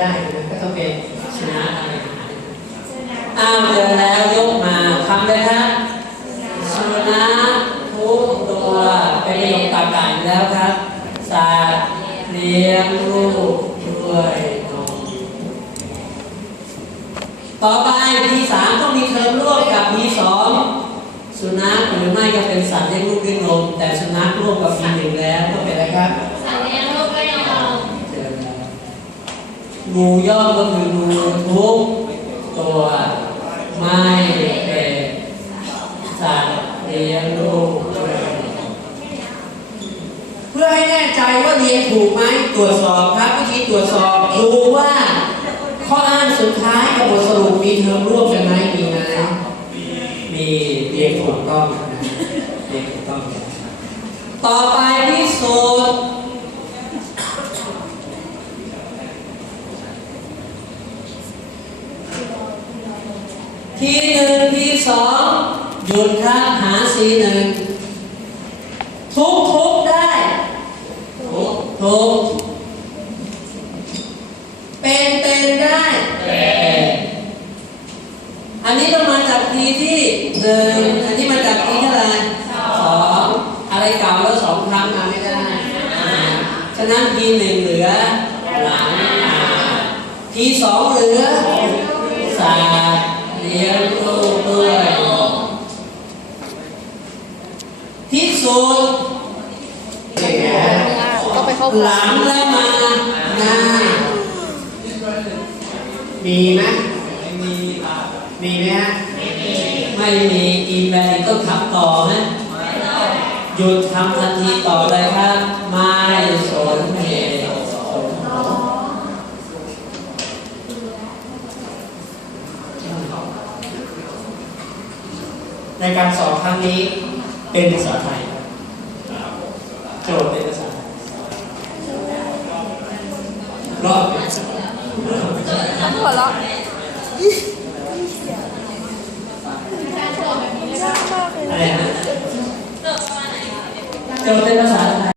ได้นะก็ต้องเป็นชนะอะไรอ้าวเจอแล้วยกมาคำเลยครับชนะทุกตัวเป็นประโยคตามกันแล้วครับสัตว์เลี้ยงลูกด้วยนมต่อไปทีสามต้องมีเทอมร่วมกับทีสองสุนัขหรือไม่ก็เป็นสัตว์เลี้ยงลูกด้วยนมแต่สุนัขร่วมกับทีหนึ่งแล้วก็เป็นอะไรครับ สัตว์เลี้ยงลูกด้วยนม เจอแล้ว งูย่อมก็คืองูทุกตัวไม่เป็นสัตว์เลี้ยงลูกเพื่อให้แน่ใจว่าเรียนถูกไหมตรวจสอบครับวิธีตรวจสอบดูว่า ข้ออ้างสุดท้ายกับบทสรุปมีเทอมร่วมกันไหมมีไหมมีเรียนถูกต้องนะเรียนถูกต้อง ต่อไปที่สูตร ทีหนึ่งทีสองหยุดครับหาสีหนึ่งทุกทุกได้ทุกทุกเป็นเป็นได้เป็นอันนี้ต้องมาจากทีที่หนึ่งอันนี้มาจากทีเท่าไหร่สองอะไรเก่าแล้วสองครั้งมาไม่ได้ฉะนั้นทีหนึ่งเหลือหลังทีสองเหลือสัตว์ เลี้ยงลูกด้วยที่สุดเก่งนะก็ไปเข้าหลังแล้วมาหน้ามีไหมมีมีไหมฮะไม่มีอีแบนต้องทำต่อไหมหยุดทำทันทีต่อเลยครับ ไม่สนเหตุสนผล ในการสอนครั้งนี้เป็นภาษาไทยโจทย์เป็นภาษาไทยรอบนภาษาไทยหัวเราะอะไรนะโจทย์เป็นภาษาไทย